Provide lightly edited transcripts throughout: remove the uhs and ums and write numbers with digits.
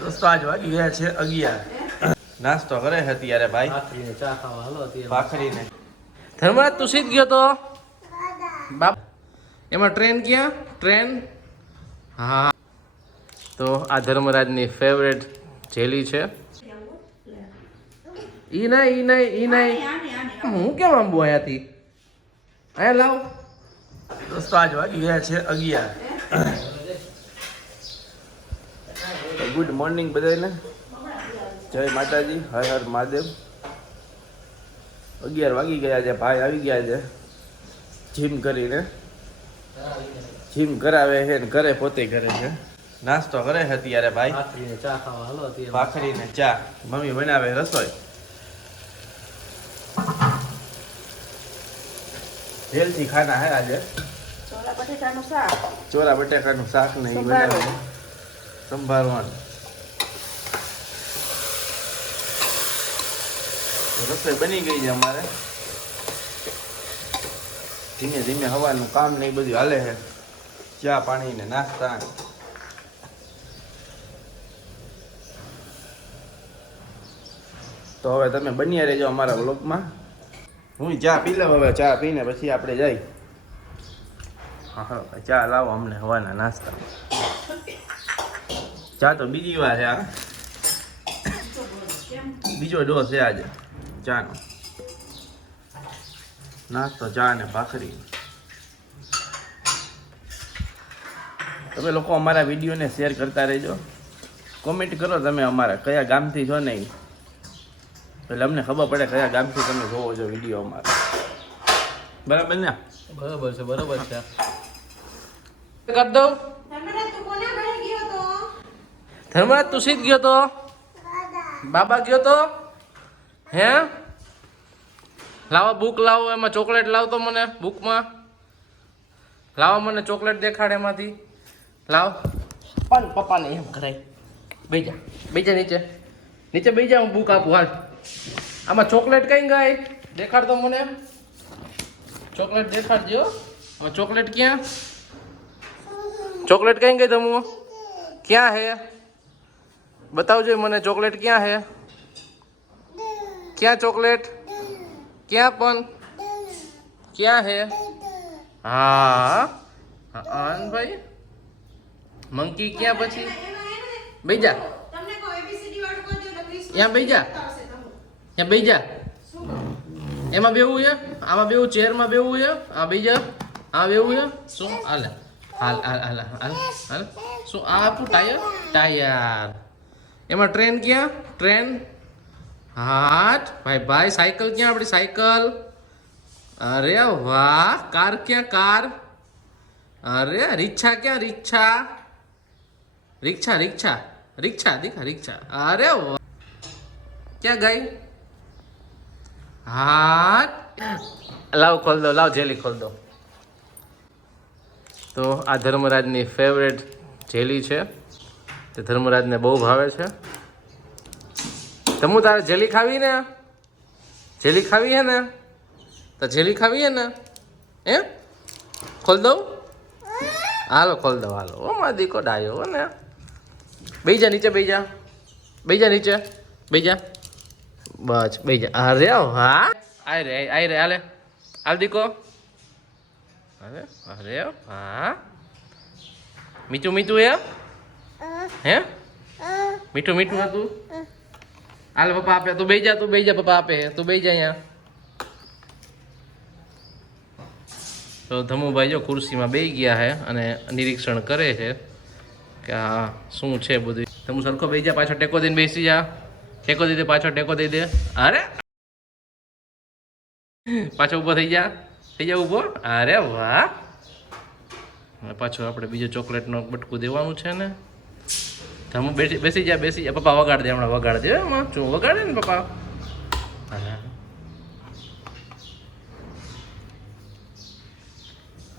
દોસ્તો આજ વાગી ગયા છે 11. નાસ્તો કરે છે અત્યારે ભાઈ ભાખરીને ચા ખાવા હાલો અત્યારે. ભાખરીને. ધર્મરાજ તું સીધ ગયો તો બાપ એમાં ટ્રેન ક્યાં ટ્રેન હા તો આ ધર્મરાજની ફેવરેટ જેલી છે. ઈ નહીં હું કેમ આંબુ અહીંયાથી અહીંયા લાવ. દોસ્તો આજ વાગી ગયા છે 11. ગુડ મોર્નિંગ બધાને, જય માતાજી, હર હર મહાદેવ. 11 વાગી ગયા છે, ભાઈ આવી ગયા છે જીમ કરીને. જીમ કરાવે છે ને ઘરે પોતે કરે છે. નાસ્તો કરે છે અત્યારે ભાઈ ભાખરીને ચા ખાવા હાલો અત્યારે. ભાખરીને ચા. મમ્મી બનાવે રસોઈ. હેલ્થી ખાના હે આજે. ચોરા બટેકાનું શાક ને એ બનાવે સંભાળવાનું. રસોઈ બની ગઈ છે અમારે. ધીમે ધીમે હવાનું કામ ને એ બધું હાલે છે. ચા પાણી ને નાસ્તા. તો હવે તમે બન્યા રહેજો અમારા વ્લોગમાં. હું ચા પી લઉં હવે. ચા પીને પછી આપણે જઈ. હા ચા લાવો અમને હવાના નાસ્તા. ચા તો બીજી વાર છે આ. બીજો ડોસ છે આજે ચાનો. નાસ્તો ચા ને ભાખરી. તમે લોકો અમારા વિડીયોને શેર કરતા રહેજો. કોમેન્ટ કરો તમે અમારા કયા ગામથી છો ને એટલે અમને ખબર પડે કયા ગામથી તમે જોવો છો વિડીયો અમારા. બરાબર ને? બરોબર છે બરોબર છે. કર દઉં. ધર્મરાજ તું સીધ ગયો તો બાબા ગયો તો હે લાવો બુક લાવો, એમાં ચોકલેટ લાવતો મને. બુકમાં લાવો મને ચોકલેટ દેખાડ એમાંથી. લાવ પણ પપ્પાને એમ કરાય. બેજા બેજા નીચે નીચે બેજા. હું બુક આપું હાલ. આમાં ચોકલેટ કઈ ગઈ દેખાડ તો મને. ચોકલેટ દેખાડજો. આમાં ચોકલેટ ક્યાં? ચોકલેટ કઈ ગઈ તમુ? ક્યાં હે बताओ મને ચોકલેટ ક્યાં હે? ક્યાં ચોકલેટ? ક્યાં પણ? ક્યાં હે? હા હા ભાઈ મંકી ક્યાં પછી? બેજા ત્યાં બેજા. ત્યાં બેજા. એમાં બેવું છે? આમાં બેવું? ચેરમાં બેવું છે? આ બેજા. આ બેવું છે? શું હાલ હાલ હાલ હાલ હાલ હાલ. શું આ આપું? Tyre tyre. એમાં ટ્રેન ક્યાં ટ્રેન? હાટ ભાઈ ભાઈ. સાયકલ ક્યાં આપણી સાયકલ? અરે વાહ. કાર ક્યાં કાર? અરે રિક્ષા ક્યાં રિક્ષા? રિક્ષા રિક્ષા રિક્ષા દીખા રિક્ષા. અરે વાહ. ક્યાં ગઈ? હાટ લાવ ખોલ દો. લાવ જેલી ખોલ દો. તો આ ધર્મરાજની ફેવરેટ જેલી છે. તે ધર્મરાજને બહુ ભાવે છે. તમુ તારે જેલી ખાવી ને? જેલી ખાવી હે ને? તો જેલી ખાવી હે ને? હે ખોલ દઉં? હાલો ખોલ દો હાલો. ઓ મારા દીકો ડાયો હો ને. બેજા નીચે બેજા. બેજા નીચે બેજા. બસ બેજા. અરે હા. આય રે હાલે હાલ દીકો. અરે અરે હા. મીઠું મીઠું હે મીઠું મીઠું હતું. હાલ પપ્પા આપે. તું બેજા તું બેજા. પપ્પા આપે. તું બેજા અહીંયા. તો ધમુભાઈ જો ખુરશીમાં બેસી ગયા છે અને નિરીક્ષણ કરે છે કે હા શું છે બધું. ધમુ સરખો બેસી જા. પાછો ટેકો દઈને બેસી જા. ટેકો દઈ દે. પાછો ટેકો દઈ દે. અરે પાછો ઊભો થઈ જા. થઈ જા ઊભો. અરે વાહ. પાછું આપણે બીજો ચોકલેટનો બટકું દેવાનું છે ને. ધમુ બેસી જા બેસી જા. પપ્પા વગાડ દે હમણાં. વગાડ દે એમાં શું વગાડે ને પપ્પા.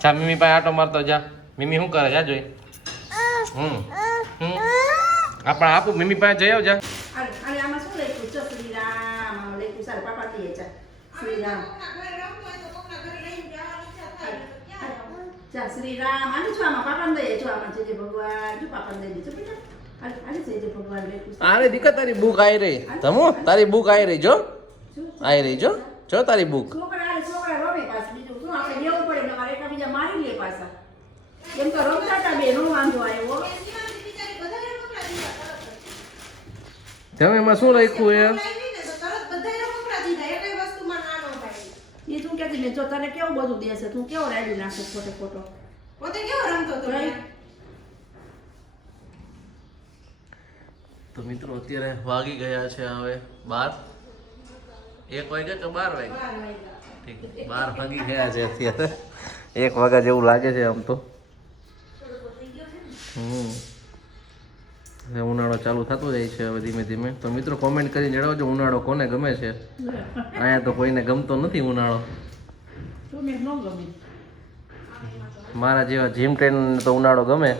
જા મીમી પાસે આટો મારતો જા. મીમી શું કરે જા જોઈ. આપણે આપું મીમી પાસે જઈ આવ જા. શ્રી રામ આને જો આમાં પાપા દઈએ જો આમાં છે ભગવાન જો પાપા દઈ દીધું બેટા અરે દીકરા તારી બુક આવી રહી ધમો તારી બુક આવી રહી જો આવી રહી જો જો તારી બુક છોકરા રમે પાછું બીજું શું આપણે લેવું પડે નકર એકબીજા મારી લે પાછા એમ તો રમતા હતા બે નો વાંધો આવ્યો તમે એમાં શું લખ્યું એ એ તું કહેતી ને જો તને કેવું બધું દેશે તું કેવો રાડી નાખે ખોટે ખોટો પોતે કેવો રમતો હતો તો મિત્રો અત્યારે વાગી ગયા છે હવે 12 1 વાગે કે 12 વાગે ઠીક 12 વાગી ગયા છે અત્યારે 1 વાગ્યા જેવું લાગે છે આમ તો હવે ઉનાળો ચાલુ થતો જાય છે હવે ધીમે ધીમે તો મિત્રો કોમેન્ટ કરીને જણાવજો ઉનાળો કોને ગમે છે અહીંયા તો કોઈને ગમતો નથી ઉનાળો તો મેં ન ગમે મારા જેવા જીમ ટ્રેનર તો ઉનાળો ગમે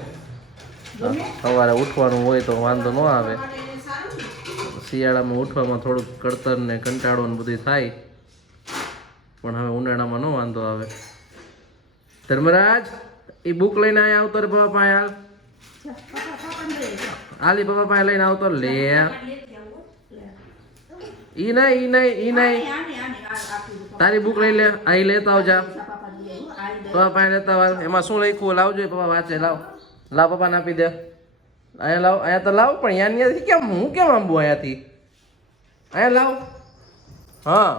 સવારે ઉઠવાનું હોય તો વાંધો ન આવે શિયાળામાં ઉઠવામાં થોડુંક કડતર ને કંટાળો ને બધું થાય પણ હવે ઉનાળામાં ન વાંધો આવે ધર્મરાજ એ બુક લઈને અહીંયા આવતો રે પપ્પા પાસે આલી પપ્પા પાસે લઈને આવતો લે ઈ નહીં તારી બુક લઈ લે અહીં લેતા આવજા પપ્પા પાસે લેતા આવ એમાં શું લખ્યું લાવજો પપ્પા વાંચે લાવ લાવ પપ્પાને આપી દે અહીંયા લાવ અહીંયા તો લાવ પણ અહીંયાથી કેમ હું કેમ આંબુ અહીંયાથી અહીંયા લાવ હા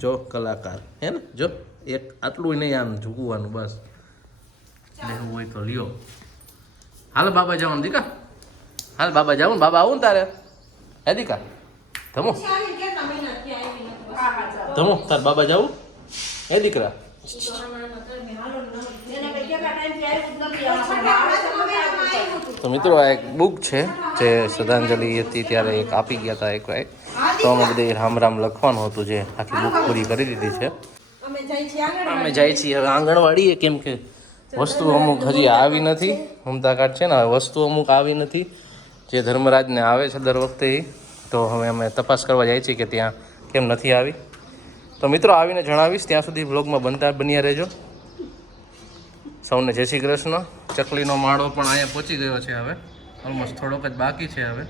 જો કલાકાર હે ને જો એક આટલું નહીં આમ ઝૂકવાનું બસ લેવું હોય તો લ્યો હાલ બાબા જવાનું દીકા હાલ બાબા જાવ ને બાબા આવું ને તારે હે દીકા ધમો ધમો તાર બાબા જાવું હે દીકરા તો મિત્રો આ એક બુક છે જે શ્રદ્ધાંજલિ હતી ત્યારે એક આપી ગયા હતા એક ભાઈ તો અમે બધી રામ રામ લખવાનું હતું જે આખી બુક પૂરી કરી દીધી છે અમે જાય છીએ હવે આંગણવાડીએ કેમ કે વસ્તુ અમુક હજી આવી નથી મમતા કાર્ડ છે ને હવે વસ્તુ અમુક આવી નથી જે ધર્મરાજને આવે છે દર વખતે તો હવે અમે તપાસ કરવા જાય છીએ કે ત્યાં કેમ નથી આવી તો મિત્રો આવીને જણાવીશ ત્યાં સુધી બ્લોગમાં બન્યા રહેજો સૌને જય શ્રી કૃષ્ણ ચકલીનો માળો પણ અહીંયા પહોંચી ગયો છે હવે ઓલમોસ્ટ થોડોક જ બાકી છે હવે